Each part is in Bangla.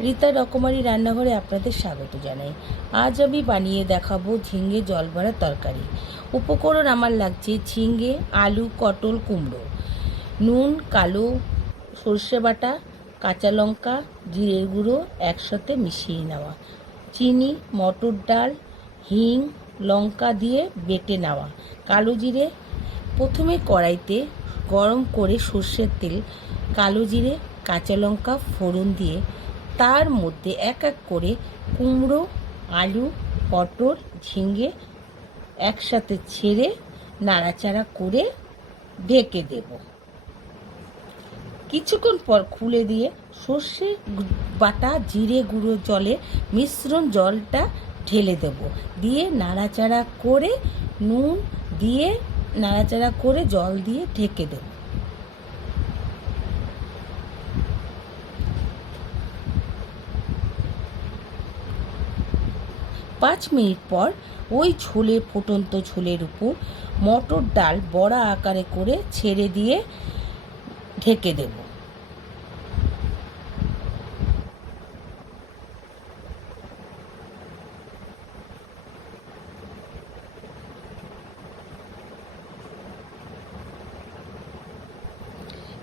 রীতা রকমারি রান্নাঘরে আপনাদের স্বাগত জানাই। আজ আমি বানিয়ে দেখাবো ঝিঙে জল ভরা তরকারি। উপকরণ আমার লাগছে ঝিঙে, আলু, পটল, কুমড়ো। নুন, কালো সর্ষে বাটা, কাঁচা লঙ্কা, জিরের গুঁড়ো একসাথে মিশিয়ে নেওয়া। চিনি, মটর ডাল, হিং, লঙ্কা দিয়ে বেটে নেওয়া। কালো জিরে, প্রথমে কড়াইতে গরম করে সর্ষের তেল, কালো জিরে, কাঁচা লঙ্কা ফোড়ন দিয়ে তার মধ্যে এক এক করে কুমড়ো, আলু, পটল, ঝিঙে একসাথে ছেড়ে নাড়াচাড়া করে ঢেকে দেব। কিছুক্ষণ পর খুলে দিয়ে সর্ষে বাটা, জিরে গুঁড়ো জলে মিশ্রণ জলটা ঢেলে দেব। দিয়ে নাড়াচাড়া করে নুন দিয়ে, নাড়াচাড়া করে জল দিয়ে ঢেকে দেব। পাঁচ মিনিট পর ওই ঝোলে, ফুটন্ত ঝোলের উপর মটর ডাল বড়া আকারে করে ছেড়ে দিয়ে ঢেকে দেব।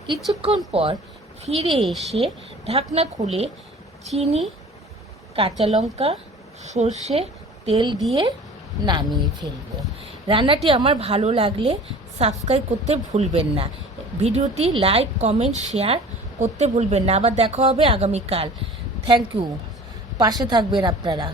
কিছুক্ষণ পর ফিরে এসে ঢাকনা খুলে চিনি, কাঁচা লঙ্কা সর্ষে তেল দিয়ে নামিয়ে ফেলব। রান্নাটি আমার ভালো লাগলে সাবস্ক্রাইব করতে ভুলবেন না। ভিডিওটি লাইক কমেন্ট শেয়ার করতে ভুলবেন না। আবার দেখা হবে আগামীকাল। থ্যাংক ইউ পাশে থাকবেন আপনারা।